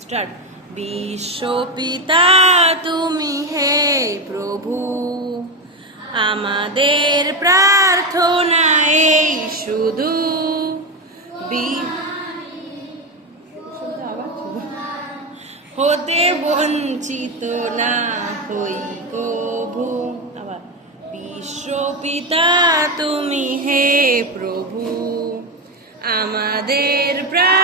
Start. বিশ্বপিতা, তুমি হে প্রভু, আমাদের প্রার্থনা এই শুধু। হতে বঞ্চিত না হই কভু। আবার, বিশ্বপিতা, তুমি হে প্রভু, আমাদের প্রার্থনা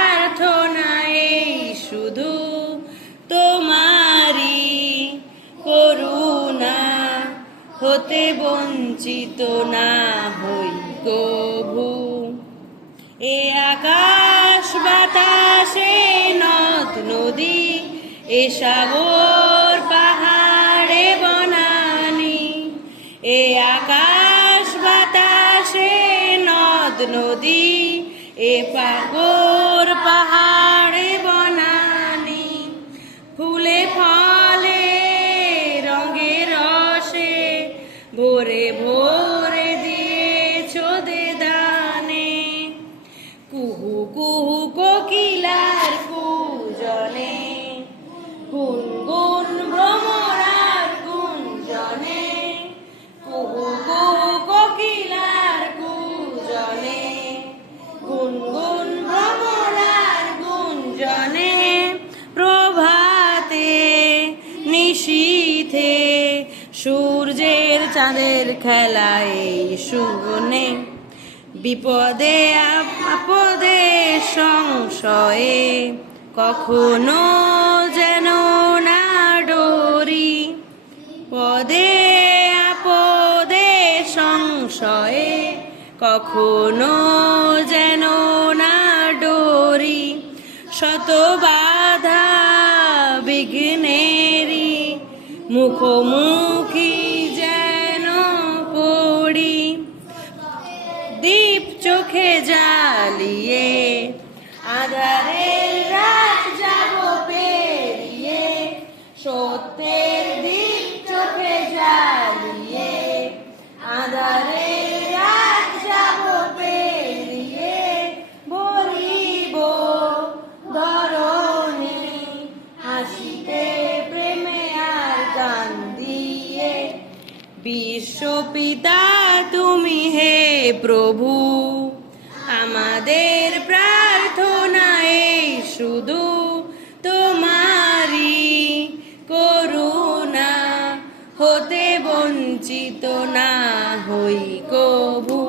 হতে বঞ্চিত না হই কভু এ আকাশ বাতাসে নদ, নদী, এ সাগর, পাহাড়ে বনানি। এ আকাশ বাতাসে নদ, নদী, এ পাগর পাহাড়ে Senhor. সূর্যের চাঁদের খেলায় শুনে বিপদে, আপদে, সংশয়ে কখনো যেন না ডরি। পদে, আপদে, সংশয়ে কখনো যেন না ডরি। শত বাধা বিঘ্নেরি মুখোমুখি যেন পড়ি দীপ চোখে জ্বালিয়ে আধারের রাত যাব পেরিয়ে সত্যের বিশ্বপিতা তুমি হে প্রভু। আমাদের প্রার্থনা এই শুধু তোমারি করুণা, হতে বঞ্চিত না হই কভু